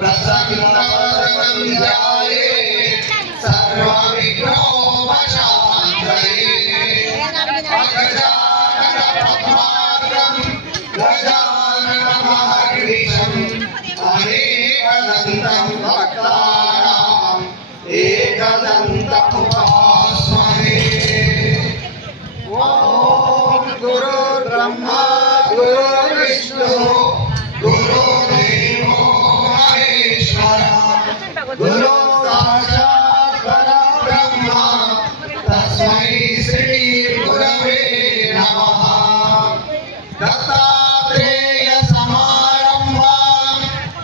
प्रसन्नवदनं ध्यायेत् सर्वविघ्नोपशान्तये अगजाननपद्मार्कं गजाननमहर्निशम् अनेकदन्तं भक्तानाम् एकदन्तमुपास्महे। ॐ गुरुर्ब्रह्मा गुरुर्विष्णुः गुरुर्देवो महेश्वरः गुरु साक्षात् परब्रह्म तस्मै श्री गुरवे नमः। दत्तात्रेय समारम्भां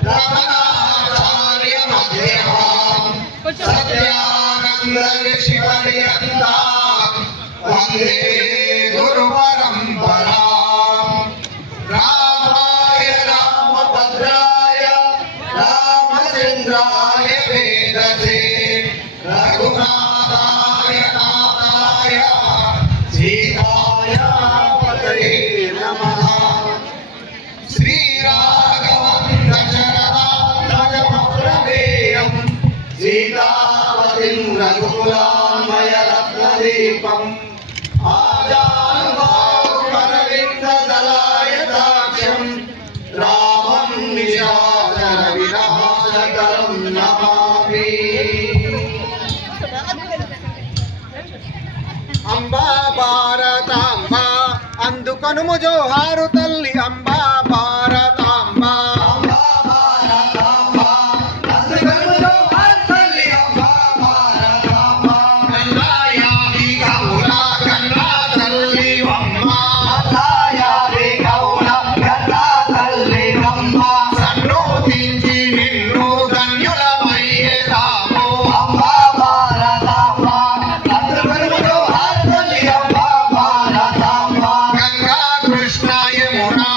रमणाचार्य मध्यमाम् सत्यानन्द ऋषिपर्यन्तां वन्दे गुरुपरम्पराम्। रामाय रामभद्राय रामचन्द्राय वेदसे रघुनाथाय नाथाय सीताय पतये नमः। श्रीराघवं दशरथात्मजमप्रमेयं सीतापतिं रघुकुलामयरत्नदीपम् आजानुबाहुरविन्ददलायताक्षं रामं निशाचरविनाशकरं नमामि। अंबा భారతాంబా అందుకొనుము జోహారు తల్లి అంబా భారతాంబా గంగా కృష్ణ యమునా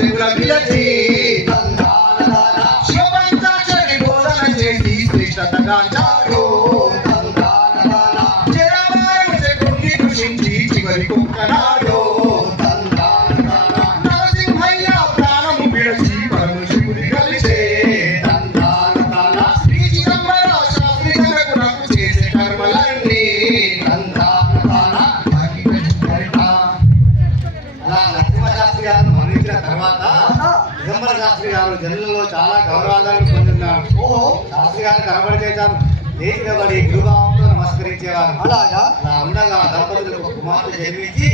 దేవుల పిలచి శివపంచాక్షరి బోధన చేసి శ్రేష్టతగా చాడు చెరవారు చెగుండి కృషించి చివరి కుక్కనాడు నరసింహయ్య ప్రాణము విడచి పరము శివుని కలిసే శ్రీ చిదంబర శాస్త్రి జనకునకు చేసే కర్మలన్నీ అలా నరసింహశాస్త్రి గారు మరణించిన తర్వాత చిదంబర శాస్త్రి గారు జనులలో చాలా గౌరవాలను పొందుతున్నారు. శాస్త్రి గారు కనబడి చేశారు, లేచినబడి గురుభావంతో నమస్కరించేవారు. అలాగా అలా ఉండగా దంపతులకు కుమార్తె జన్మించి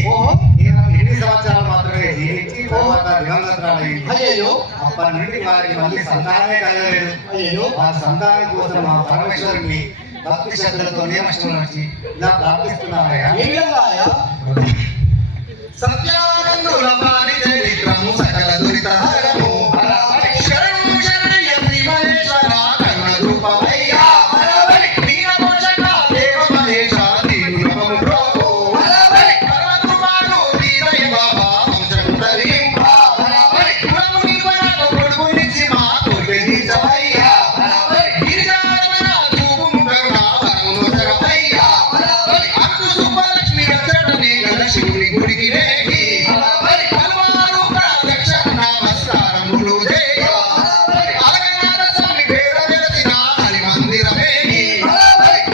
కేవలం 8 సంవత్సరాలు మాత్రమే జీవించి తర్వాత దివంగతురాలైంది. అయ్యో అప్పటి నుండి వారికి మళ్ళీ సంతానమే కలగలేదు. అయ్యో వారి సంతానం కోసం మా పరమేశ్వరుని భక్తి శ్రద్ధలతో నియమం నడిచి ఇలా ప్రార్థిస్తున్నారయ్యా. ఏ విధంగా ఆయా? సత్యానందుల పాని చరిత్రము సకల దురితహరము శరణు శరణయ్య శ్రీ మహేశ్వర కరుణ రూపమయ్యా దీనపోషక దేవ మహేశ దీనులము ప్రభు పరమకుమారు దీనయ్య బాబా వంశముదరింప కులము నీవనకు కొడుకునిచ్చి మా కోర్కె తీర్చవయ్యా గిరిజారమణ చూపుము కరుణ వరమును జగమయ్యా అంకు సుబ్బలక్ష్మి రచటనే గల శివుని గుడికి రేగి పలువారు ప్రదక్షిణ నమస్కారములు చేయ అలగనాథ స్వామి పేర వెలసిన హరి మందిరమేగి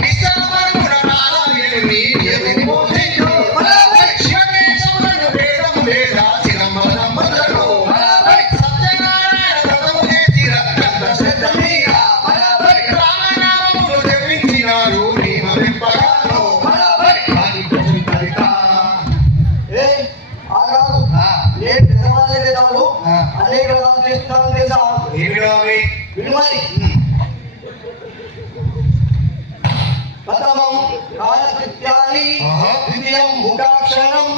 నిశ్చలమరుగుణ నారాయణుని నియమిని పూజించు శివకేశవులను వేదము వేద చిదంబరములను సత్యనారాయణ వ్రతము చేసి రక్తంత శ్రద్ధ మీద రామనామమును జపించినారు నియమ వెంపగాను ఏ ఆగాదు నేను తెలవాలి తమ్ముడు అనేక రకాలు చేస్తున్నాను తెలుసా? ఏమిటో అవి? వినుమని ప్రథమం కాలకృత్యాన్ని ద్వితీయం ముఖాక్షరం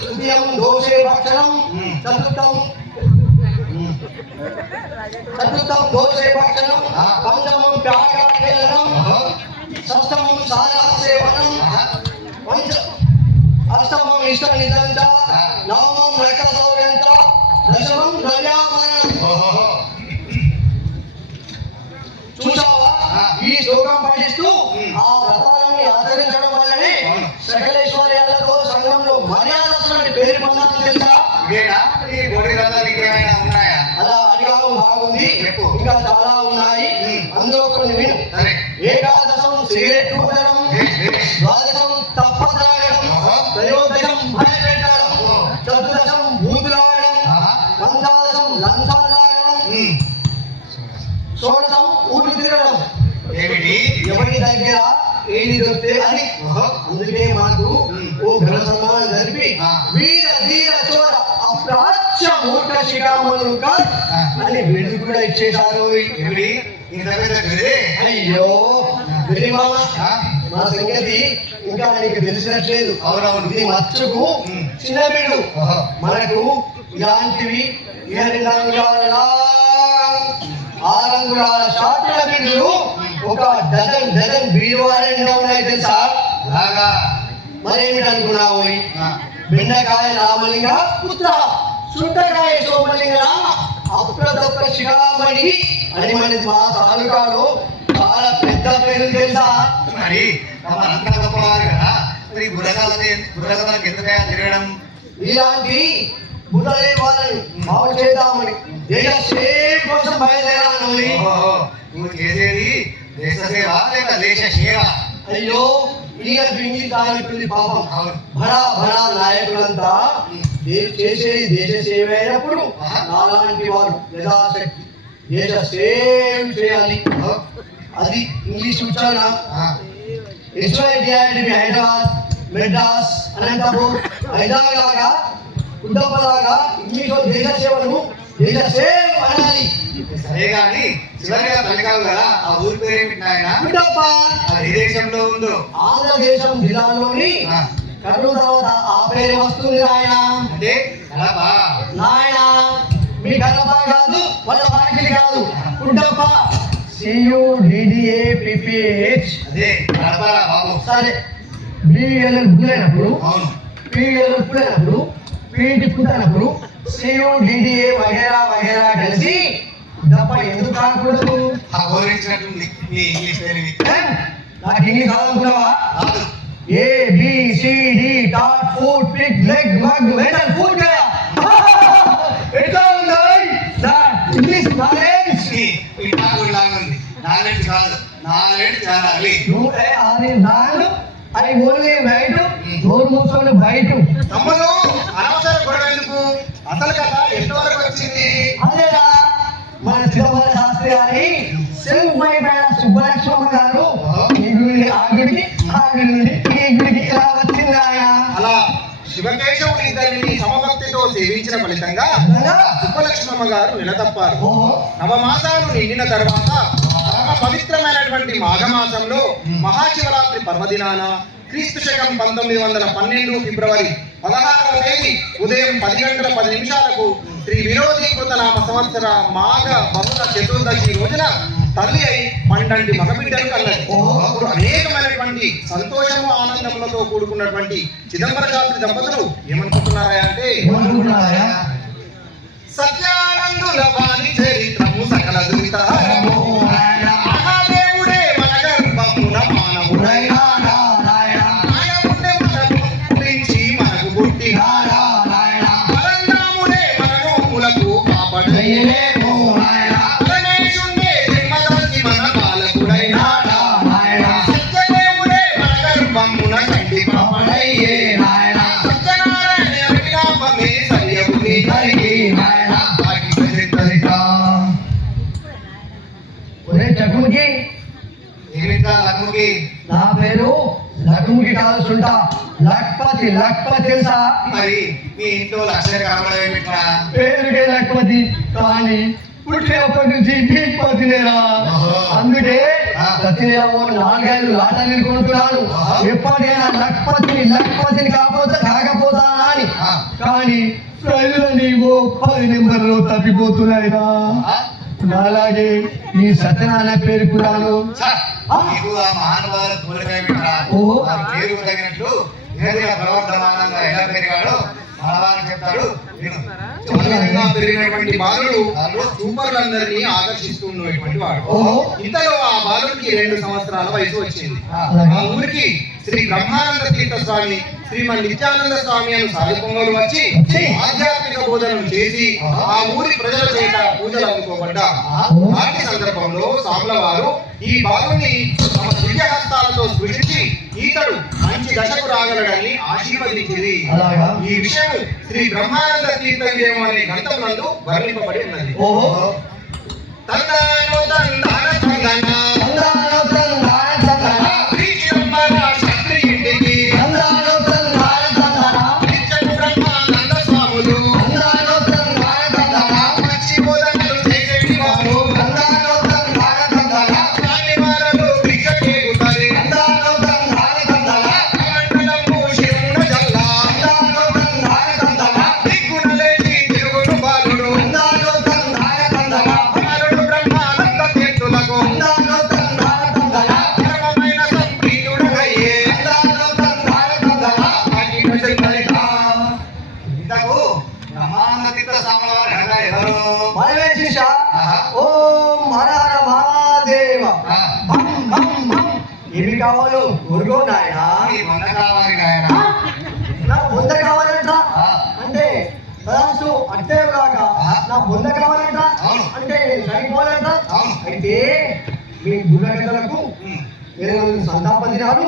తృతీయం దోషే భక్షణం చతుర్థం దోషే భక్షణం పంచమం ప్యాగాఖేళనం షష్టమం సారాసేవనం అష్టమం ఇష్ట నిదంత నవమం రకసౌర్యంత దశమం ద్రవ్యామరణం. చూసావా, ఈ శ్లోకం పఠిస్తూ ఆ వ్రతాలని ఆచరించడం వల్లనే సకలేశ్వర్యాలతో సంఘంలో మర్యాదస్తున్నటువంటి పేరు పొందాలని తెలుసా? ఇవేనా? ఈ బోడి గ్రంథాలు ఇంకేమైనా ఉన్నాయా? అలా అడిగావు, బాగుంది. ఇంకా చాలా ఉన్నాయి, అందులో కొన్ని విను. సరే. ఏకాదశం సిగరెట్ ఊదడం, ద్వాదశం తప్ప త్రాగడం, త్రయోదశం భయపెట్టడం, చతుర్దశం బూతులాడడం, పంచాదశం లంచాలు తాగడం, షోడశం ఊటు తిరగడం. ఏమిటి? ఎవరి దగ్గర ఏది దొరికితే అది. అందుకే మాకు ఓ ఘన సన్మానం జరిపి వీర ధీర చోర అప్రాచ్య మూర్ఖ శిఖామణుక అని బిరుదు కూడా ఇచ్చేశారు. ఏమిటి? ఇంత పెద్ద బిరుదే? అయ్యో బిరి మామ, మా సంగతి ఇంకా నీకు తెలిసినట్లేదు. అవునవును. ఇది మచ్చుకు చిన్న బిడు. మనకు ఇలాంటివి 2 అంగుళాల 6 అంగుళాల షార్ట్ల బిడ్డలు ఒక డజన్ బీరువారెండు ఉన్నాయి తెలుసా? అలాగా? మరేమిటి అనుకున్నావు? బెండకాయ రామలింగ పుత్ర, సుంటకాయ సోమలింగ అప్రదొక్క శిఖామణి అని మనది మా తాలూకాలో చాలా పెద్ద పేరు తెలుసా? మరి అంతా గొప్పవారు కదా, మరి బుర్రగాలకి ఎందుకయ్యా తిరగడం? ఇలాంటి బుర్రలే వాళ్ళని బాగు చేద్దామని దేశ సేవ కోసం బయలుదేరాను. నువ్వు చేసేది దేశ సేవ లేక దేశ సేవ? అయ్యో ఇక పిండి తాగిపోయింది పాపం. అవును. బడా బడా నాయకులంతా చేసేది దేశ సేవ అయినప్పుడు నాలాంటి వారు యథాశక్తి దేశ సేవ చేయాలి. అది ఇంగ్లీష్ ఉచ్చారణ. ఎస్వైడిఐడి హైదరాబాద్, మెడ్రాస్, అనంతపూర్, హైదరాబాద్ లాగా ఉద్దపలాగా ఇంగ్లీష్లో దేశ సేవను దేశ సేవ అనాలి. సరే గాని చివరిగా పలికావు కదా, ఆ ఊరి పేరు ఏమిటి నాయన? ఉద్దప్ప. అది ఏ దేశంలో ఉందో? ఆంధ్రదేశం జిల్లాలోని కర్నూలు తర్వాత ఆ పేరు వస్తుంది నాయన. అంటే కడప. నాయన మీ కడప కాదు, వాళ్ళ వాకిలి కాదు, ఉద్దప్ప. CUDDAPPH. అదే కడపరా బాబు. సరే, BEL పుట్టినప్పుడు, అవును. PEL పుట్టినప్పుడు, PET పుట్టినప్పుడు, సియు డిడిఏ వగేరా వగేరా కలిసి డబ్బా ఎందుకు కాకూడదు? ఆ గౌరవించినట్టుంది నీ ఇంగ్లీష్ తెలివి. నాకు ఇంగ్లీష్ చదువుకున్నావా? కాదు. A B C D dot foot pick leg mug వెనల్ ఫుట్ గయా. ఎట్లా ఉంది నా ఇంగ్లీష్ నాలెడ్జ్? ఇట్లా లాగా ఉంది. నాలెడ్జ్ కాదు, నాలెడ్జ్ అనాలి. నువ్వు అది నాలు ఐ ఓన్లీ రైట్ నోరు మూసుకొని బయట. తమ్ముడు అనవసర గొడవ ఎందుకు? అసలు కదా ఎంతవరకు వచ్చింది? అదేరా మన చిదంబర శాస్త్రి గారి సెల్ఫ్ మైండ్ అయిన సుబ్బలక్ష్మమ్మ గారు ఈ గుడి ఆ గుడికి ఆ గుడి నుండి ఈ గుడికి ఇలా వచ్చింది ఆయన. అలా శివకేశవుని ఇద్దరిని సమభక్తితో సేవించిన ఫలితంగా సుబ్బలక్ష్మమ్మ గారు నిలదప్పారు. నవమాసాలు నిండిన తర్వాత పరమ పవిత్రమైనటువంటి మాఘమాసంలో మహాశివరాత్రి పర్వదినాన క్రీస్తు శకం 1912 ఫిబ్రవరి 16వ తేదీ ఉదయం 10:10 శ్రీ విరోధీకృత నామ సంవత్సర మాఘ బహుళ చతుర్దశి రోజున తల్లి అయి పండంటి మగబిడ్డలు కన్నది. అప్పుడు అనేకమైనటువంటి సంతోషము ఆనందములతో కూడుకున్నటువంటి చిదంబర శాస్త్రి దంపతులు ఏమనుకుంటున్నారా అంటే, సత్యానందుల వాణి చరిత్రము సకల దురితారము మహాదేవుడే మన గర్భమున మానవుడైన నా పేరు లక్ష్మికి కాదు సుంట లక్పతి. లక్పతి తెలుసా? మరి మీ ఇంట్లో లక్షలు కనబడేమిట్లా? పేరుకే లక్పతి కానీ పుట్టినప్పటి నుంచి బీపతి లేరా. అందుకే ప్రతి నెల 4-5 లాటలు కొనుక్కున్నాను. ఎప్పటికైనా లక్పతిని కాకపోతా అని. కానీ ప్రజలని 10 నెంబర్లో తప్పిపోతున్నాయిరా. అలాగే ఈ సత్యనారాయణ పేరు కూడాను. నీకు ఆ మహానుభావుల పూలకాయ పేరు తగినట్లు ప్రవర్తమానంగా ఎలా పెరిగాడో మహానుభావులు చెప్తాడు. పెరిగినటువంటి బాలుడు చూపరులందరినీ ఆకర్షిస్తున్నటువంటి వాడు. ఇంతలో ఆ బాలుడికి 2 సంవత్సరాల వయసు వచ్చింది. ఆ ఊరికి శ్రీ బ్రహ్మానంద తీర్థ స్వామి, శ్రీమన్ నిత్యానంద స్వామి అని సాధుపొంగలు వచ్చి ఆధ్యాత్మిక బోధనలు చేసి ఆ ఊరి ప్రజల చేత పూజలు అందుకోబడ్డా. నాటి సందర్భంలో సాముల వారు ఈ బాలుని తమ దివ్య హస్తాలతో స్పృశించి ఈతడు మంచి దశకు రాగలడని ఆశీర్వదించింది. ఈ విషయం శ్రీ బ్రహ్మానంద తీర్థం అనే గ్రంథం నందు వర్ణింపబడి ఉన్నది. ఏమి కావాలో ఊరుకో నాయనా. నా బొంద కావాలంట అంటే అట్టే లాగా నా బొంద కావాలంట అంటే చనిపోవాలంట. అయితే మీ గుణగలకు 20 సంతాపతి రాదు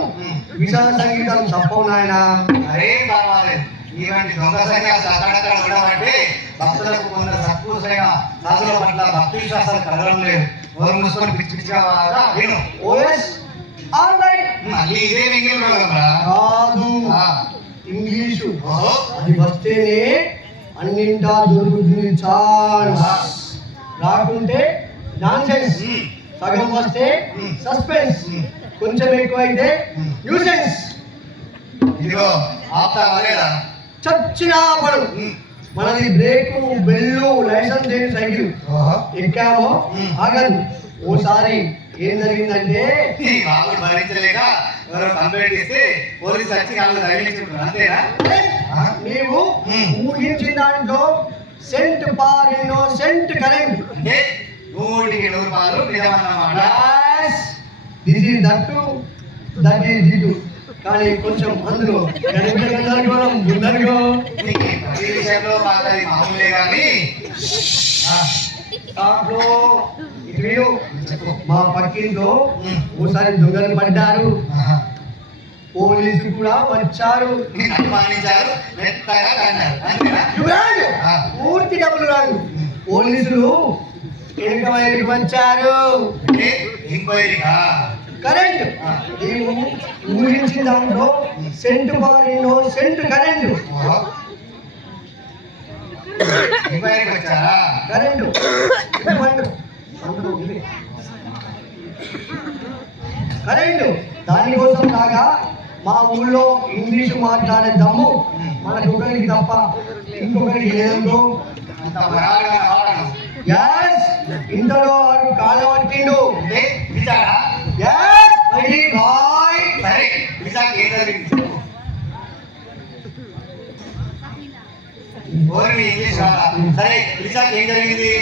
విశాల సంగీతాలు తప్పవు నాయన. అరేం పర్వాలేదు. ఇలాంటి దొంగ సన్యాసాలు అక్కడక్కడ ఉండమంటే భక్తులకు కొందరు సత్పురుషైన సాధుల పట్ల భక్తి విశ్వాసాలు కలగడం లేదు. ఓరు మూసుకొని పిచ్చి పిచ్చిగా విను. OS all right. మళ్ళీ ఇదే మింగిల్ కాదు ఇంగ్లీషు. అది వస్తేనే అన్నింటా దొరుకుతుంది. ఛాన్స్ రాకుంటే నాన్ సెన్స్. సగం వస్తే సస్పెన్స్, కొంచెం ఎక్కువైతే న్యూసెన్స్. ఇదిగో ఆపుతావా లేదా? చచ్చినా పడు. మనది బ్రేకు బెల్లు లైసెన్స్ లేని సైకిల్. ఎక్కామో ఆగదు. ఓసారి ఏం జరిగిందంటే బాబు భరించలేక ఎవరో కంప్లైంట్ ఇస్తే పోలీసు వచ్చి వాళ్ళు తగిలించుకుంటారు. అంతేనా? నీవు ఊహించిన దాంట్లో సెంట్ ఫార్ ఇన్నోసెంట్ కరెంట్. అంటే 100 రూపాయలు నిజమన్నమాట. దిస్ ఈజ్ దట్ ఈజ్ ఇటు. కానీ కొంచెం అందులో గందరగోళం ఉందనుకో. ఈ విషయంలో మాకు అది మామూలే కానీ దాంట్లో ఇటు వీడు మా పక్కింట్లో ఓసారి దొంగలు పడ్డారు. పోలీసులు కూడా వచ్చారు. అనుమానించారు, మెత్తగా కన్నారు. అంతేనా? రాదు, పూర్తి డబ్బులు రాదు. పోలీసులు వెనుక వైపుకి వచ్చారు. అంటే ఎంక్వైరీగా కరెంట్ ఊహించిన దాంట్లో సెంట్ ఫార్ ఇన్నోసెంట్ కరెంట్. ఎంక్వైరీకి వచ్చారా? కరెంట్ కరెంట్ దానికోసం లాగా మా ఊళ్ళో ఇంగ్లీషు మాట్లాడే దమ్ము మనకు ఒకరికి తప్ప ఇంకొకరికి లేదనుకో. అంత మరాలుగా రావడం. యాస్ ఇంతలో వాడు కాలు పట్టిండు. అంటే పిలిచారా? Yes ready boy. సరే, పిలిచాక ఏం జరిగింది చెప్పు. ఓర్మి ఇంగ్లీష్ రాదా? సరే, పిలిచాక ఏం జరిగింది?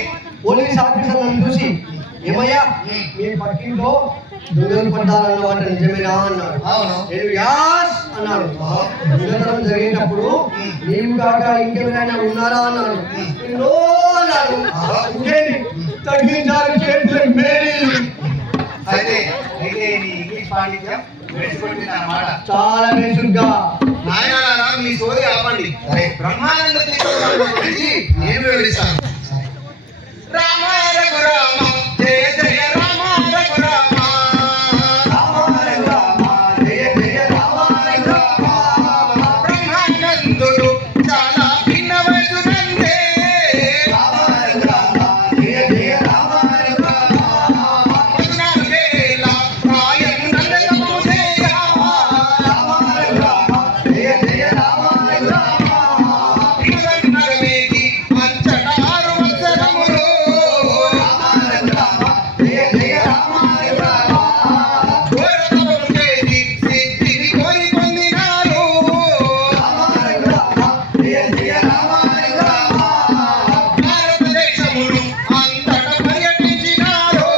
పోలీస్ ఆఫీసర్ నన్ను చూసి ఏమయ్యా మీ పక్కింట్లో దొంగలు పడ్డారన్నమాట నిజమేనా అన్నాడు. అవును. నేను యాస్ అన్నాడు. దొంగతనం జరిగేటప్పుడు నీవు కాక ఇంకెవరైనా ఉన్నారా అన్నాడు. నో అన్నాడు. ఇంకేంటి తగ్గించారు చేతులకు మేలు. అయితే అయితే నీ ఇంగ్లీష్ పాండిత్యం వెలిసిపడుతుంది అన్నమాట. చాలా బేసుగ్గా. నాయనారా మీ సోది ఆపండి. సరే. బ్రహ్మానంద తీర్థస్వామి గురించి నేను వివరిస్తాను. రామ రఘురామ జయ జయ రామ రఘురామ. బ్రహ్మానందుడు చాలా భిన్న వయసునందే. పద్నాలుగేళ్ల ప్రాయము నందకము చేయ. నగమేగి అంచటారు వత్సరములు. ఘోరతపము చేసి సిద్ధిని కోరి పొందినారు. భారతదేశమును అంతట పర్యటించినారు.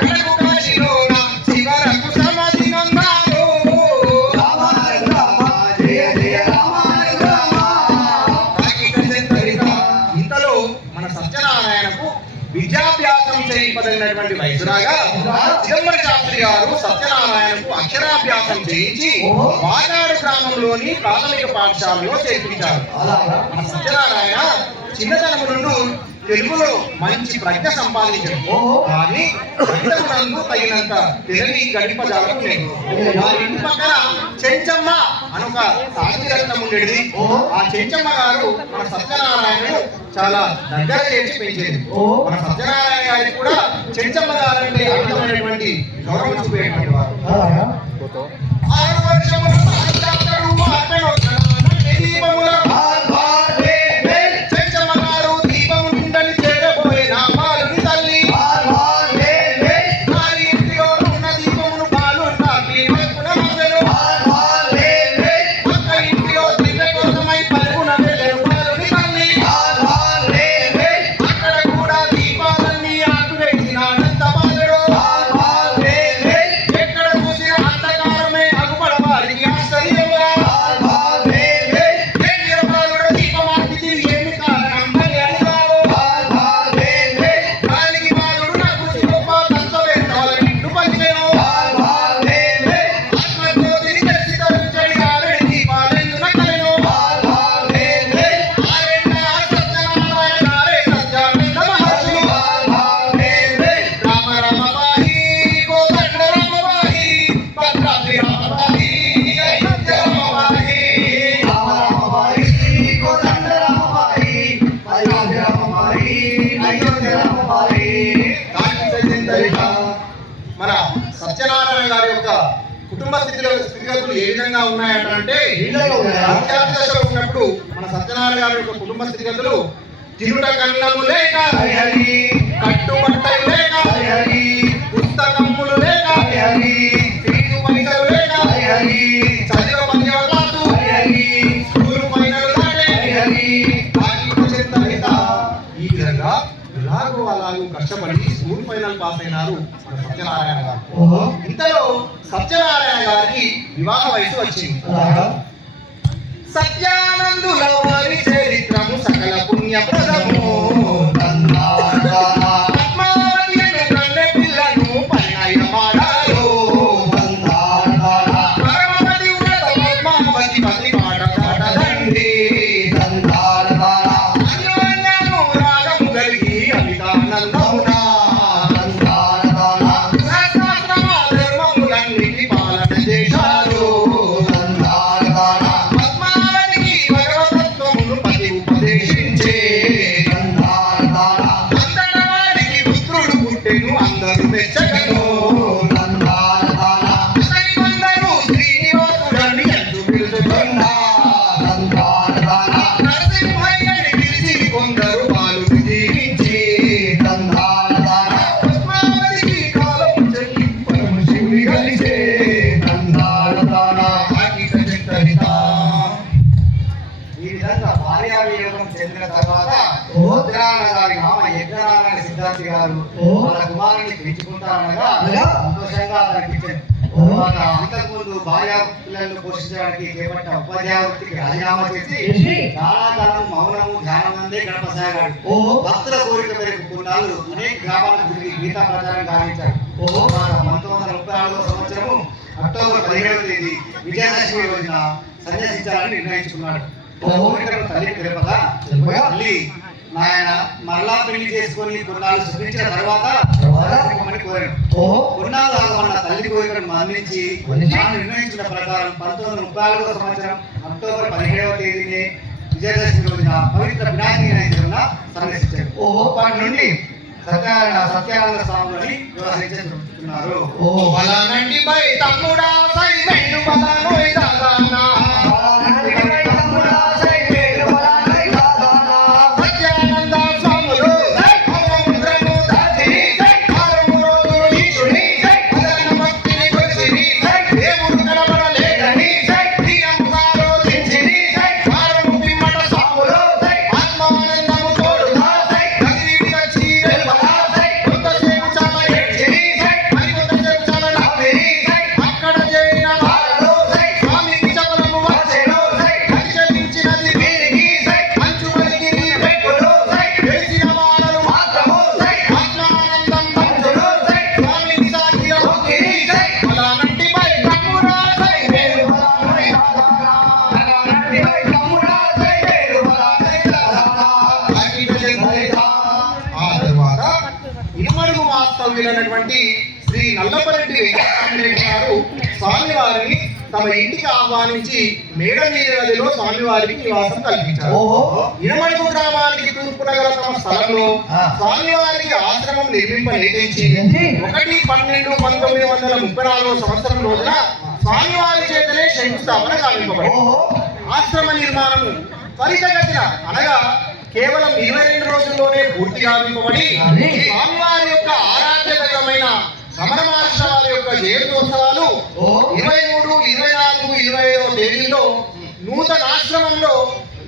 కడకు కాశీలోన చివరకు సమాధినున్నారు. ఇంతలో మన సత్యనారాయణకు విద్యాభ్యాసం చేయింపదగినటువంటి వయసురాగా చిదంబర శాస్త్రి గారు సత్యనారాయణకు అక్షరాభ్యాసం చేయించి వాగాడు గ్రామంలోని ప్రాథమిక పాఠశాలలో చేర్పించారు. మన సత్యనారాయణ చిన్నతనము నుండి తెలుగులో మంచి ప్రజ్ఞ సంపాదించాడు. కానీ గణితమునందు తగినంత తెలివి గడిపజాలలేదు. వారి ఇంటి పక్కన చెంచమ్మ అనొక సాహిత్యరత్నం ఉండేది. ఆ చెంచమ్మ గారు మన సత్యనారాయణను చాలా దగ్గర చేసి పెంచేది. మన సత్యనారాయణ గారికి కూడా చెంచమ్మ గారంటే అమితమైనటువంటి గౌరవం చూపేటువంటి వారు. 6 వర్షములు సాక్షాత్తు ఆత్మనొక్కడాన దీపముల చెంచమ్మ గారు దీపము నిండని చేరబోయిన బాలుని తల్లి. వారి ఇంటిలో ఉన్న దీపమును బాలు తాకి వైపున నవ్వెను. పక్క ఇంటిలో దివ్య కోసమై పలుకున వెళ్ళెను బాలుని తల్లి. అక్కడ కూడా దీపాలన్నీ ఆపివేసిన అనంత బాలుడు. ఎక్కడ చూసిన అంధకారమే అగుపడ వారికి ఆశ్చర్యంగా. ఏంటిరా బాలుడు దీపమార్పితి ఏమి కారణం అని అడిగావు. దానికి బాలుడు నాకు శివప్ప తత్వవేత్తాల నిండు పలికెను. ఆత్మజ్యోతిని తెచ్చి తరుచడి ఆరడి దీపాలెందున కలెను. ఆరేండ సత్యనారాయణ గారే సత్యానంద మహర్షులు. రామ రామ పాహి కోదండ రామ పాహి భద్రాద్రి రామ పాహి అయోధ్య రామ పాహి. మన సత్యనారాయణ గారి యొక్క కుటుంబ స్థితిగతులు ఏ విధంగా ఉన్నాయంటే విద్యార్థి దశలో ఉన్నప్పుడు మన సత్యనారాయణ గారి యొక్క కుటుంబ స్థితిగతులు తిరుట కన్నము లేక, కట్టుబట్టలు లేక, పుస్తకములు లేక, ఫీజు పైసలు లేక, చదివ 10వ క్లాసు మన సత్యనారాయణ గారు. ఓహో ఇంతలో సత్యనారాయణ గారికి వివాహ వయసు వచ్చింది. అలాగా సత్యానందుల వారి చరిత్రము సకల పుణ్యప్రదము. పద్మావతి అను కన్నె పిల్లను పరిణయమాడారు. పరమపతి ఉన్నత పద్మావతి పతి మాట దాటదండి. అన్యోన్యము రాగము కలిగి అమితానందమున సహస్రాశ్రమ ధర్మములన్నిటి పాలన చేశారు. పద్మావతికి భగవతత్వమును పతి ఉపదేశించే. అంతట వారికి పుత్రుడు పుట్టెను అందరూ మెచ్చగను. అతని కొందరు శ్రీనివాసుడని అంటూ పిలుచుకున్నా. నరసింహయ్యని పిలిచి కొందరు బాలుడు జీవించి. పద్మావతికి కాలం చెల్లి పరమశివుని కలిసే. ఆకిట చక్రహిత. ఈ విధంగా భార్యా వియోగం చెందిన తర్వాత ఓ. ఉత్తరాయణ గారి మామ యజ్ఞనారాయణ సిద్ధాంతి గారు ఓ. వాళ్ళ కుమారుని పెంచుకుంటారనగా అనగా? సంతోషంగా కనిపించారు. ఓ. తర్వాత అంతకుముందు భార్యా పిల్లలను పోషించడానికి చేపట్టిన ఉపాధ్యాయ వృత్తికి రాజీనామా చేసి చేసి? చాలా కాలం మౌనము ధ్యానమందే గడపసాగాడు. ఓహో భక్తుల కోరిక మేరకు కొన్నాళ్ళు అనేక గ్రామాలకు తిరిగి గీతా ప్రచారం గావించాడు. ఓహో 1934 సంవత్సరము అక్టోబర్ 17వ తేదీ విజయదశమి రోజున సన్యాసించాలని నిర్ణయించుకున్నాడు. ఓహో. కోరికను తల్లి తెలుపగా తెలుపగా? తల్లి నాయన మరలా పెళ్లి చేసుకొని కొన్నాళ్ళు సుఖించిన తర్వాత తర్వాత? సన్యాసిమని కోరాడు. ఓహో కొన్నాళ్ళు ఆగమన్న తల్లి కోరికను మన్నించి మన్నించి? తాను నిర్ణయించిన ప్రకారం 1934 సంవత్సరం అక్టోబర్ 17వ తేదీని విజయదశమి రోజున పవిత్ర వినాయక వినాయకుడున సన్యాసించాడు. ఓహో. అప్పటి నుండి సత్యానంద స్వాములని వ్యవహరించుతున్నారు. ఓహో బలనండి బై తమ్ముడా సై వెన్ను బలనోయ్ దాదానా. సత్యానంద స్వాములు మౌనముద్రను దాచి వారము రోజులు ఈశుని అదన భక్తిని కొలిచిరి. దేవుడు కనబడలేదని దీనముగా రోధించిరి. వారము పిమ్మట స్వాములు ఆత్మానందము తోడుగా కదిలి వచ్చి వెలువల కొంతసేపు చాలా ఏడ్చిరి. మరి కొంతసేపు చాలా నవ్విరి. అక్కడ చేరిన వారు స్వామికి చపలము వచ్చెను. అది చెల్లించినది వీరికి మంచు మలిగిరి పెట్టులు. తెలిసిన వారలు మాత్రము ఆత్మానందం పంచులు. స్వామికి సాగిర మొక్కిరి. బలనంటి బై తమ్ముడా సై వేరు బలనోయ్ దాదానా. ఆకిట చక్రహిత. ఆ తర్వాత ఇనుమడుగు వాస్తవ్యులైనటువంటి శ్రీ నల్లపరెడ్డి వెంకటరామరెడ్డి గారు స్వామివారిని తమ ఇంటికి ఆహ్వానించి మేడ మీద గదిలో స్వామివారికి నివాసం కల్పించారు. ఓహో ఇనుమడుగు గ్రామానికి తూర్పున గల తమ స్థలంలో స్వామివారికి ఆశ్రమం నిర్మింపనేటించి 1/12/1934 సంవత్సరం రోజున స్వామివారి చేతనే శంకుస్థాపన గావింపబడింది. ఓహో ఆశ్రమ నిర్మాణము త్వరితగతిన అనగా కేవలం 22 రోజుల్లోనే పూర్తి గావింపబడి అది? స్వామివారి యొక్క ఆరాధ్య దైవమైన రమణ మహర్షి వారి యొక్క జయంత్యోత్సవాలు ఓ 23, 24, 25వ తేదీల్లో నూతన ఆశ్రమంలో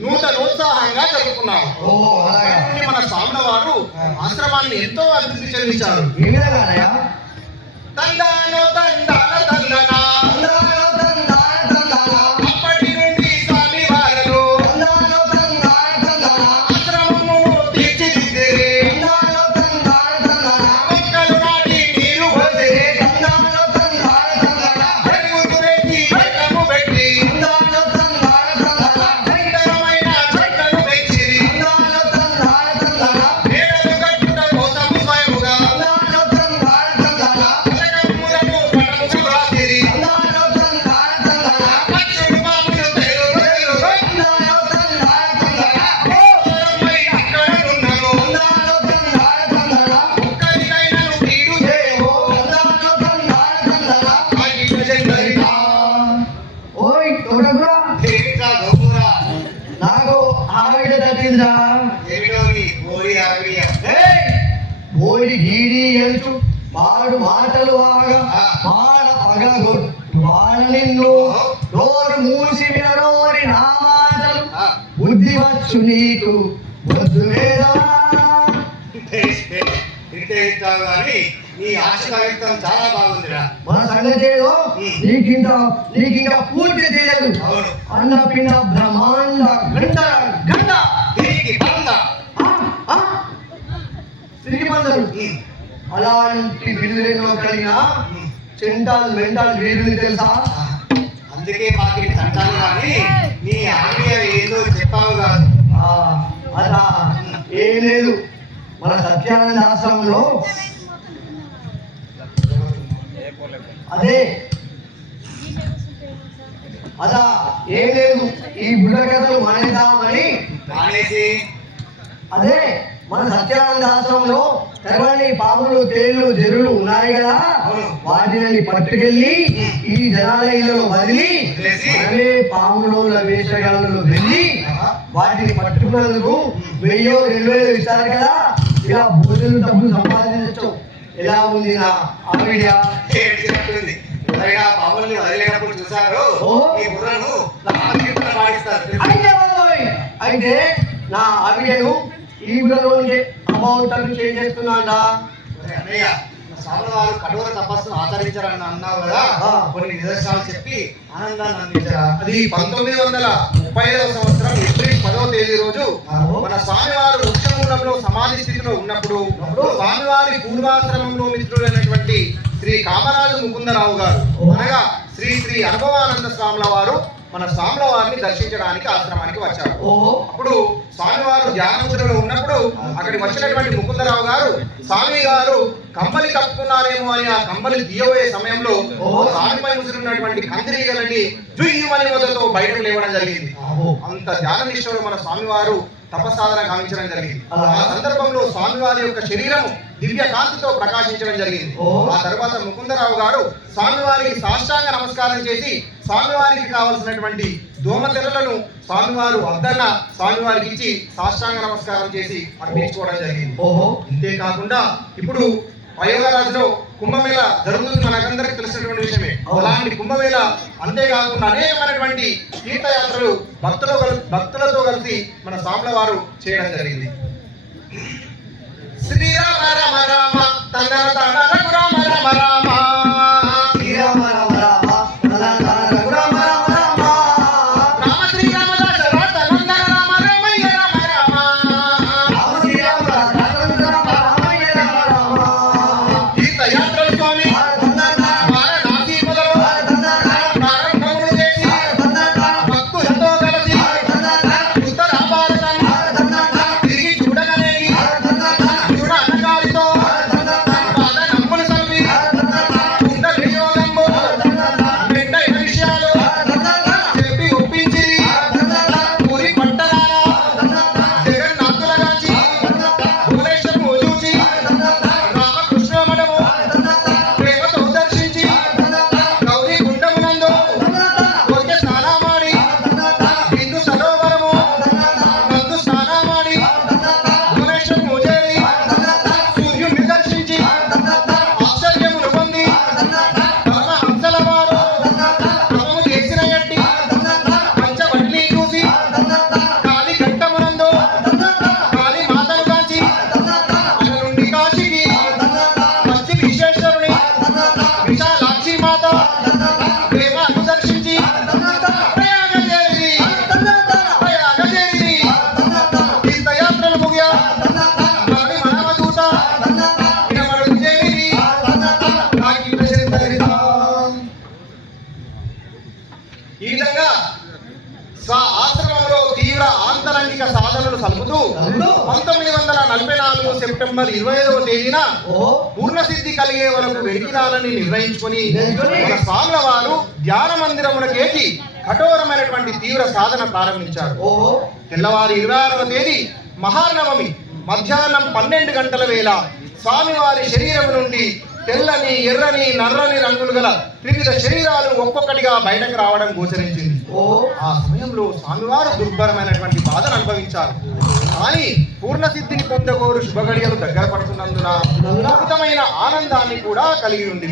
నూతనోత్సాహంగా జరుపుకున్నారు. ఓహో అలాగా అప్పటి నుండి మన స్వాముల వారు ఆశ్రమాన్ని ఎంతో అభివృద్ధి చెందించారు. ఏ విధంగానయ్యా తందానో తందాన తందనా. అప్పటి నుండి స్వామి వారు ఆశ్రమము తీర్చిదిద్దిరి. మొక్కలు నాటి నీరు వదిలి చెరువుతురెత్తి బెట్టము పెట్టి సుందరమైన చెట్లను పెంచిరి. మేడలు కట్టుట కోసము స్వయముగా పథకములను పటముగా రాసిరి. పక్షులు పాములు తేలురు దూరమై అక్కడనున్నను. ఒక్కరికైనను కీడు చేయవు. ఆకిట చక్రహిత. ఓయ్ తోటకురా ఏమిటా గోపురా? నాకు ఆవిడ తట్టిందిరా ఏమిటో నీ ఓరి ఆవిడియా? ఏయ్ ఓడి గీడి ఎల్చు వాడు మాటలు ఆగా మాడ పగగొట్టు వాడు నిన్ను నోరు మూసి వినరోరి నా మాటలు బుద్ధి వచ్చు నీకు బొద్దు లేదా ఇంతే ఇస్తావు కానీ నీ ఆశ కవిత్వం చాలా బాగుందిరా. మన సంగతి ఏదో నీకింకా పూర్తి తెలియదు. అవును. అన్నపిండ బ్రహ్మాండ గంట గంట తిరిగి బంద. తిరిగి బందరు అలాంటి బిల్లులో కలిగిన చెంటాలు మెంటాలు వీరులు తెలుసా? అందుకే మాకు తంటాలు కానీ నీ ఆవిడ ఏదో చెప్పావు కాదు. అలా ఏం లేదు. మన సత్యానంద ఆశ్రమంలో అదా ఏం లేదు. ఈ బుర్రకథలు మానేద్దామని మానేసి అదే మన సత్యానంద ఆశ్రమంలో తెరవని పాములు తేళ్లు జరులు ఉన్నాయి కదా, వాటిని పట్టుకెళ్ళి ఈ జనాలయంలో వదిలి అవే పాముల వేషగాళ్ళలో వెళ్ళి వాటిని పట్టుకున్నందుకు 1000-2000 ఇస్తారు కదా. ఇలా భోజనం డబ్బులు సంపాదించచ్చు. ఎలా ఉంది నా ఆవిడ? ఏడ్చినట్టుంది. ఎవరైనా పాముల్ని వదిలేటప్పుడు చూసారు ఈ బుర్రను పాటిస్తారు. అయితే నా ఆవిడను ఈ బుర్రలోనికి అమౌంట్ చేస్తున్నాడా? అన్నయ్య, స్వామివారు కఠోర తపస్సును ఆచరించారని అన్నావు కదా, కొన్ని నిదర్శనాలు చెప్పి ఆనందాన్ని అందించారా? అది 1935వ సంవత్సరం ఏప్రిల్ 10వ తేదీ రోజు మన స్వామివారు వృక్షమూలంలో సమాధి స్థితిలో ఉన్నప్పుడు స్వామివారి పూర్వాశ్రమంలో మిత్రులైనటువంటి శ్రీ కామరాజు ముకుందరావు గారు అనగా శ్రీ శ్రీ అనుభవానంద స్వాముల వారు మన స్వాముల వారిని దర్శించడానికి ఆశ్రమానికి వచ్చారు. అప్పుడు స్వామివారు ధ్యానముద్రలో ఉన్నప్పుడు అక్కడికి వచ్చినటువంటి ముకుందరావు గారు స్వామి గారు కంబలి కప్పుకున్నారేమో అని ఆ కంబలి తీయబోయే సమయంలో స్వామిపై ముసురున్నటువంటి కందిరీగలని జుయ్యమని మొదలతో బయటకు లేవడం జరిగింది. అంత ధ్యాన నిష్ఠలో మన స్వామివారు తపసాధన గావించడం జరిగింది. ఆ సందర్భంలో స్వామివారి యొక్క శరీరము దివ్య కాంతితో ప్రకాశించడం జరిగింది. ఆ తర్వాత ముకుందరావు గారు స్వామివారికి సాష్టాంగ నమస్కారం చేసి స్వామివారికి కావలసినటువంటి దోమతెరలను స్వామివారు అద్దన్న స్వామివారికి ఇచ్చి సాష్టాంగ నమస్కారం చేసి అర్పించుకోవడం జరిగింది. ఇంతేకాకుండా ఇప్పుడు ప్రయోగరాజులో కుంభమేళ జరుగుతుంది, మనకందరికి తెలిసినటువంటి విషయమే. అలాంటి కుంభమేళ అంతేకాకుండా అనేకమైనటువంటి తీర్థయాత్రలు భక్తులతో కలిసి మన స్వాముల వారు చేయడం జరిగింది. శ్రీరామ రామ రామ తన తన రఘురామ రామ రామ శ్రీరామ రామ రామ తన తన రఘురామ రామ రామ రామ శ్రీరామ దశరథ నందన రామ రామయ్య రామ రామ రామ శ్రీరామ రామ రామయ్య రామ రామ తీర్థయాత్రలు స్వామి వారణాసి మొదలు ప్రారంభములు చేసి భక్తులతో కలిసి ఉత్తర భారతం తిరిగి చూడగలిగి ఈ విధంగా ఆశ్రమంలో తీవ్ర ఆంతరంగిక సాధనలు సలుపుతూ 1944 సెప్టెంబర్ 25వ తేదీన పూర్ణసిద్ధి కలిగే వరకు వెలికిరాలని నిర్ణయించుకొని మన స్వాముల వారు ధ్యాన మందిరమునకేకి కఠోరమైనటువంటి తీవ్ర సాధన ప్రారంభించారు. తెల్లవారి 26వ తేదీ మహానవమి మధ్యాహ్నం 12 గంటల వేళ స్వామివారి శరీరం నుండి తెల్లని ఎర్రని నర్రని రంగులు గల వివిధ శరీరాలు ఒక్కొక్కటిగా బయటకు రావడం గోచరించింది. ఆ సమయంలో స్వామివారు దుర్భరమైనటువంటి బాధను అనుభవించారు. కానీ పూర్ణసిద్ధిని పొందగోరు శుభగడియలు దగ్గర పడుతున్నందున అద్భుతమైన ఆనందాన్ని కూడా కలిగి ఉంది.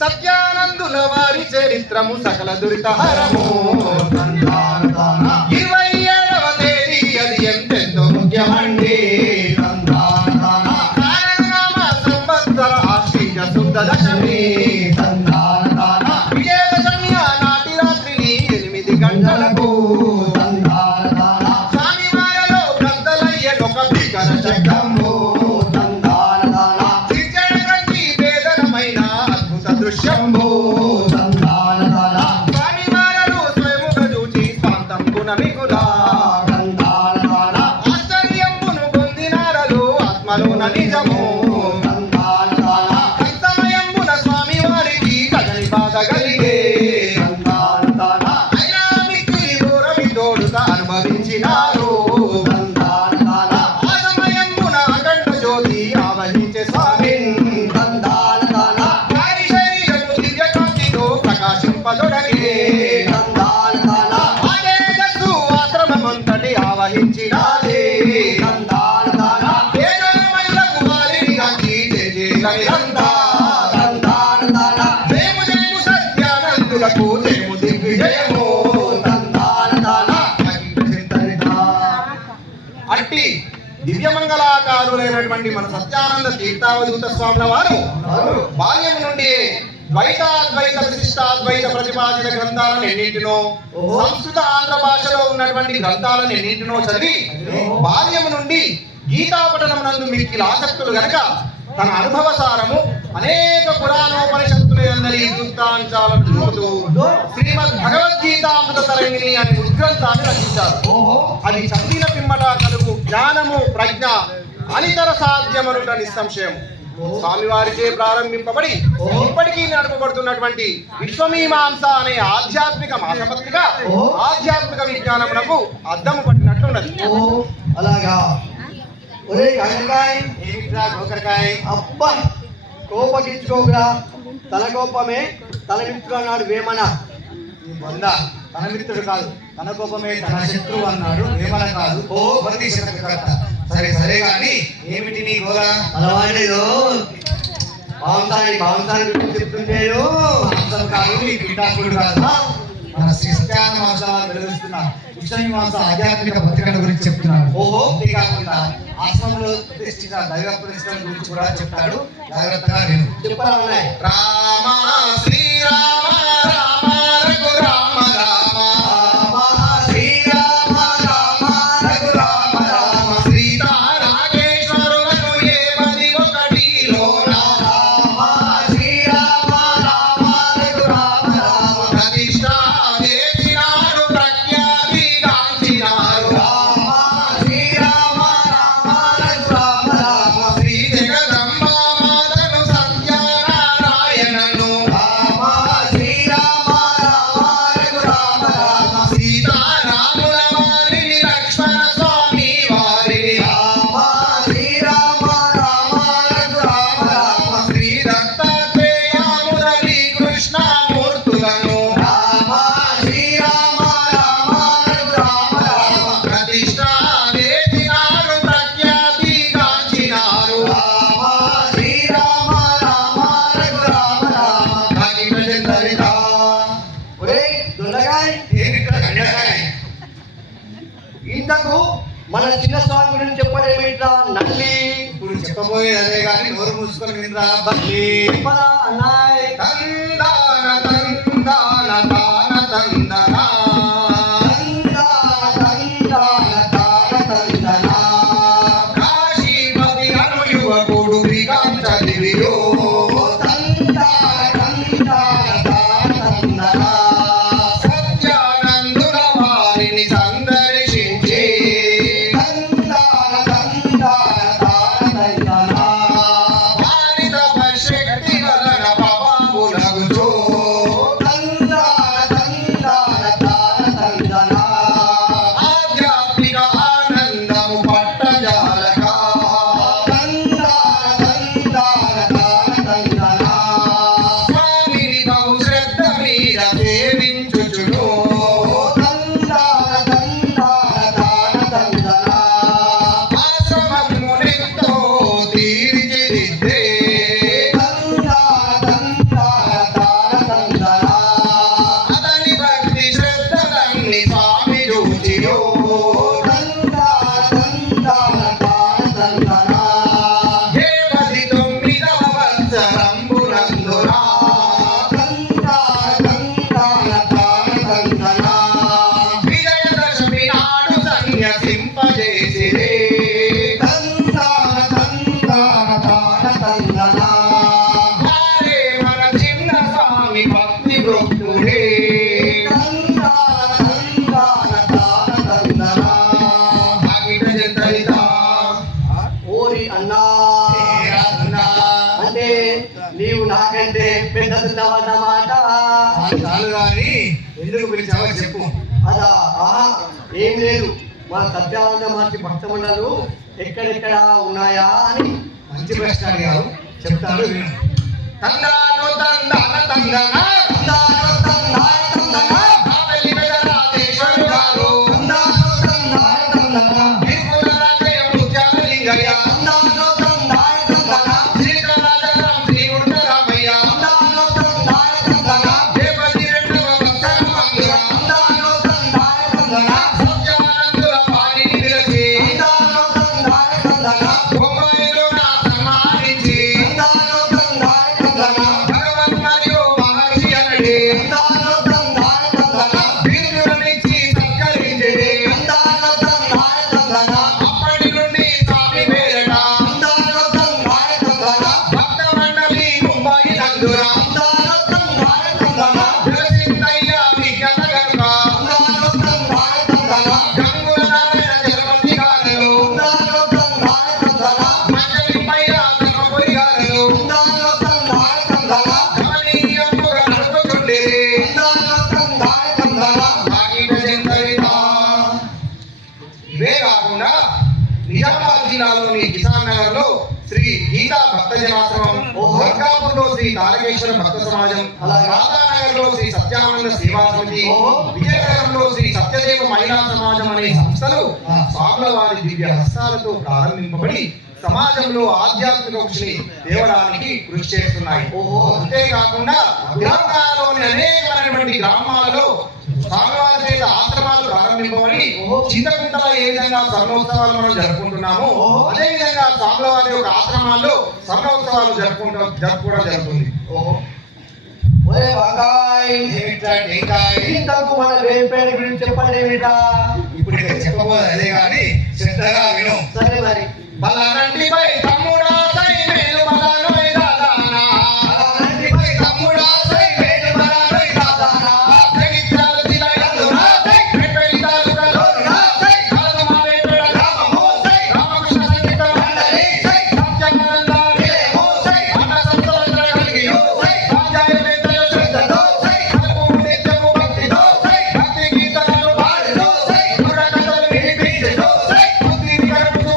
సత్యానందుల వారి చరిత్రము సకల దురితహరము 27వ తేదీ అది ఎంతెంతో ముఖ్యమండి. సంవత్సరం శుద్ధ దశమి తందాన తాన విజయదశమి ఆనాటి రాత్రిని 8 గంటలకు తందాన తాన స్వామివారిలో గద్దలయ్యనొక భీకర శబ్దము తందాన తాన చిచ్చడగంటి వేదనమైన అద్భుత దృశ్యంబు తందాన తాన స్వామివారలు స్వయముగా చూచి స్వాంతంబున మిగులా తందాన తాన ఆశ్చర్యంబును పొందినారలు ఆత్మలోన నిజము తందాన తాన సమయంబున స్వామివారికి కదలి బాధ కలిగే తందాన తాన అయినా మిక్కిలి దూరమి తోడుగా అనుభవించినారు తందాన తాన ఆ సమయంబున అఖండ జ్యోతి ఆవహించే స్వామి తందాన తాన వారి శరీరము దివ్యకాంతితో ప్రకాశింపదొడగే తందాన తాన ఆ తేజస్సు ఆశ్రమమంతటి ఆవహించినాదే తందాన తాన తేజోమయులకు వారిని గాంచి జయజయలనిరంతా. తందాన తాన జయము జయము సత్యానందులకు జయము దిగ్విజయము తందాన తాన అట్టి దివ్యమంగళాకారులైనటువంటి మన సత్యానంద తీర్థావధూత స్వాముల వారు బాల్యం నుండి ద్వైతాద్వైత విశిష్టాద్వైత ప్రతిపాదిత గ్రంథాలను ఎన్నింటినో సంస్కృత ఆంధ్ర భాషలో ఉన్నటువంటి గ్రంథాలను ఎన్నింటినో చదివి బాల్యం నుండి గీతాపఠనం నందు మిక్కిల ఆసక్తులు గనక తన అనుభవ సారము అనేక పురాణోపనిషత్తులందరి వృత్తాంశాలను చూపుతూ శ్రీమద్ భగవద్గీతామృత తరంగిణి అనే ఉద్గ్రంథాన్ని రచించారు. ఓహో అది చదివిన పిమ్మట కలుగు జ్ఞానము ప్రజ్ఞ అనితర సాధ్యమనుట నిస్సంశయం. స్వామివారిచే ప్రారంభింపబడి ఇప్పటికీ నడపబడుతున్నటువంటి విశ్వమీమాంస అనే ఆధ్యాత్మిక మాసపత్రిక ఆధ్యాత్మిక విజ్ఞానమునకు అద్దము పట్టినట్టున్నది. ఓహో అలాగా. ఒరే కాకరకాయ ఏమిట్రా గోకరకాయ అబ్బా కోపగించుకోగా తన కోపమే తన మిత్రుడు అన్నాడు వేమన. ఈ బొంద తన మిత్రుడు కాదు తన కోపమే తన శత్రువు అన్నాడు వేమన కాదు ఓ భక్తి శతకర్త. సరే సరే గాని ఏమిటి నీ గోల అలవాడేదో మాంసాన్ని గురించి చెప్తుండేడు. మాంసం కాదు నీ పిండాకుడు కాదు మన శిష్టాన మాంసాలు వెలుగుతున్నా విశ్వమీమాంస ఆధ్యాత్మిక పత్రికల గురించి చెప్తున్నాడు. ఓహో అంతేకాకుండా ఆశ్రమంలో ప్రతిష్ఠిత దైవ ప్రతిష్టల గురించి కూడా చెప్తాడు. జాగ్రత్తగా నేను చెప్పాలి ఉన్నాయి. రామ శ్రీరామ రామ రఘురామ రామ శ్రీరామ రామ రఘురామ రామ సీతా రాకేశ్వరులను ఏ పది ఒకటిలోన రామ శ్రీరామ రామ రఘురామ రామ ప్రతిష్ఠ చేసినారు ప్రఖ్యాతి గాంచినారు రామ శ్రీరామ రామ రఘురామ రామ శ్రీ జగదంబా మాతను సత్యనారాయణను రామ శ్రీరామ రామ రఘురామ రామ సీతారాముల వారిని లక్ష్మణ స్వామి వారిని రామ శ్రీరామ రామ రఘురామ రామ శ్రీ దత్తాత్రేయ మురళీ కృష్ణమూర్తులను రామ శ్రీరామ రామ రఘురామ రామ ప్రతిష్ఠ చేసినారు ప్రఖ్యాతి గాంచినారు రామ శ్రీరామ రామ రఘురామ రామ. కాకి ప్రజలందరిట ఒరేయ్ దొండగాయ్, ఏమిట్రా గండకాయ ఇంతకు మన చిన్న స్వామి గురించి చెప్పలేమిట్రా నల్లి ఇప్పుడు చెప్పబోయేది అదే కానీ నోరు మూసుకొని వినరా బల్లి చెప్పరా అన్నాయ్. తందాన తందాన తాన తందనా తందాన తందాన తాన తందనా. కాశీపతి అను యువకుడు శ్రీకాంత దివియో తందాన తందాన తాన తందనా. సత్యానందుల వారిని సందర్శించి తందాన తందాన తాన తందనా. వారి తపశక్తి వలన పవాములకు నీవు నాకంటే పెద్దదన్నమాట. చాలు కానీ ఎందుకు పిలిచావో చెప్పు. అదా ఏం లేదు, మా సత్యానంద మార్చి భక్త మండలు ఎక్కడెక్కడ ఉన్నాయా అని. మంచి ప్రశ్న అడిగావు, చెప్తాను విను. తందాను తందాన తందన తందానో తందాన తందన, కావలి వెదరాజేశ్వరుడు గారు తందానో తందాన తందన, తిరుమల రాజయ్య ముత్యాల లింగయ్య తందానో తందాన తందన, శ్రీరాజరాం శ్రీ ఉత్తరామయ్య తందానో తందాన తందన, దేవతి రెండవ భక్తన మంగళ తందానో తందాన తందన, సత్యానందుల పాడిని పిలిచి తందానో తందాన తందన, బొంబాయిలో నా సన్మానించి తందానో తందాన తందన, భగవన్ మరియు మహర్షి అనడి తందానో తందాన తందన, బిరుదులనిచ్చి సత్కరించెడి. తందానో తందాన తందన, అప్పటి నుండి స్వామి పేరట తందానో తందాన తందన, భక్త మండలి బొంబాయి నందున తందానో తందాన తందన, జలసిందయ్య విజ్ఞత గనుక తందానో తందాన తందన, గంగుల నారాయణ జలపతి గారులు తందానో తందాన తందన, మంజలిపయ్య ధర్మపురి గారులు తందానో తందాన తందన, గమనీయముగా నడుపుచుండిరి. తందానో తందాన తందన. భాగీట జంతరిత. ఇవే కాకుండా నిజామాబాద్ జిల్లాలోని కిసాన్ నగర్ లో శ్రీ గీతా భక్త జనాశ్రమం, దుర్గాపూర్ లో శ్రీ తారకేశ్వర భక్త సమాజం, రాధానగర్ లో శ్రీ సత్యానంద సేవా సమితి, విజయనగరంలో శ్రీ సత్యదేవ మహిళా సమాజం అనే సంస్థలు స్వాముల వారి దివ్య హస్తాలతో ప్రారంభింపబడి సమాజంలో ఆధ్యాత్మిక కృషిని తేవడానికి కృషి చేస్తున్నాయి. అంతేకాకుండా తెలంగాణలోని అనేకమైనటువంటి గ్రామాలలో స్వామివారి చేత ఆశ్రమాలు ప్రారంభింపబడి చింతకుంటలో ఏ విధంగా స్వర్ణోత్సవాలు మనం జరుపుకుంటున్నామో అదే విధంగా స్వాముల వారి యొక్క ఆశ్రమాల్లో స్వర్ణోత్సవాలు జరుపుకోవడం జరుగుతుంది. ఒరే వంకాయ్, ఏమిట్రా టెంకాయ్? ఇంతకు మన వేంపేట గురించి చెప్పండి ఏమిటా? ఇప్పుడు ఇక్కడ చెప్పబోదు అదే కానీ శ్రద్ధగా విను. సరే మరి. బలనంటిపై తమ్ముడా సై మేలు బలనోయ్ దాదానా, అలాంటిపై తమ్ముడా సై వేడు బలాలై దాదానా, జగిత్యాల జిల్లా యందున పెంపెలి తాలూకాలోన కాలుమా వేంపేట గ్రామము రామకృష్ణ సంగీత మండలి సత్యానంద నిలయము అన్న సంస్థల కలిగియు స్వాధ్యాయ వేదల శ్రద్ధతో కలుపు నిత్యము భక్తితో భక్తి గీతాలను పాడుతూ పురాణాలు వినిపించుతూ బుద్ధిని కలుపుతూ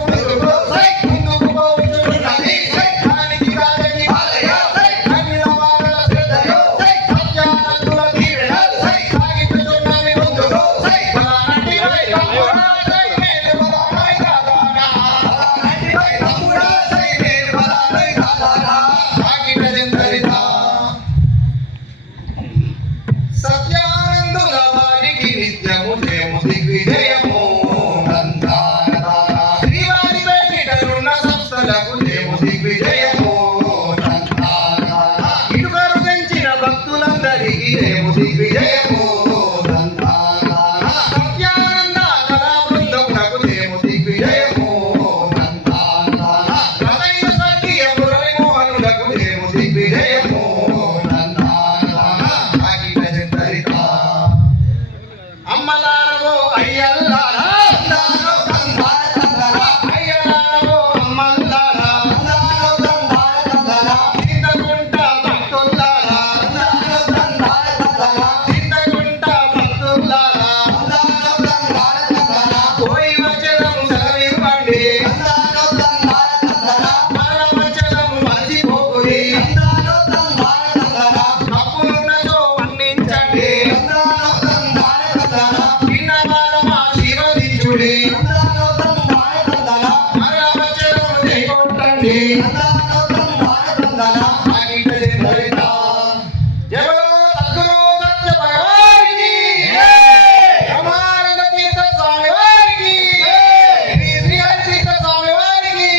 ముందుకు పోవుచున్నది. దానికి కాదని బాలయ్య అన్నిల వారల శ్రద్ధయు సత్యానందుల దీవెన సాగించుచున్నది ముందుకు. బలనంటిపై తమ్ముడా సై మేలు బలనోయ్ దాదానా, అలాంటిపై తమ్ముడా సై వేడు బలాలై దాదానా, భాగీట జంతరిత. సత్యానందుల వారికి నిత్యము జయము దిగ్విజయము, శ్రీవారి పేరిటనున్న సంస్థలకు జయము దిగ్విజయము, ఇటుకరు పెంచిన భక్తులందరికీ జయము దిగ్విజయము, సత్యానంద కళా బృందమునకు జయము దిగ్విజయము, రమయ్య స్వర్గీయ మురళీమోహనులకు జయము దిగ్విజయము, భాగీట జంతరిత. అమ్మలారవో అయ్యల్లారా, తందానో తందాన తందన, అయ్యలారవో అమ్మల్లారా, తందానో తందాన తందన, చింతకుంట భక్తుల్లారా, తందానో తందాన తందన, చింతకుంట భక్తుల్లారా, తందానో తందాన తందన, పోయి వచ్చదము సెలవివ్వండి, తందానో తందాన తందన, మరల వచ్చదము మర్చిపోకుడి, తందానో తందాన తందన, తప్పులున్నచో మన్నించండి, తందానో తందాన తందన, విన్నవారము ఆశీర్వదించుడి, తందానో తందాన తందన, మరల వచ్చదము జయకొట్టండి. తందానో తందాన తందన. భాగీట జంతరిత. జయో సద్గురు సత్య భగవానికి, బ్రహ్మానంద తీర్థ స్వామి వారికి, శ్రీ శ్రీహరి తీర్థ స్వామి వారికి.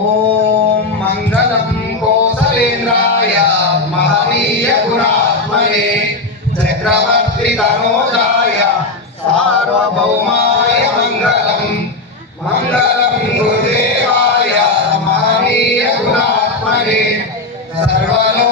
ఓం మంగళం కోసలేంద్రాయ మహనీయ గుణాత్మనే చక్రవర్తి తనోజాయ సార్వభౌమాయ మంగళం. మంగళం గురుదేవాయ మహనీయ గుణాత్మనే సర్వలో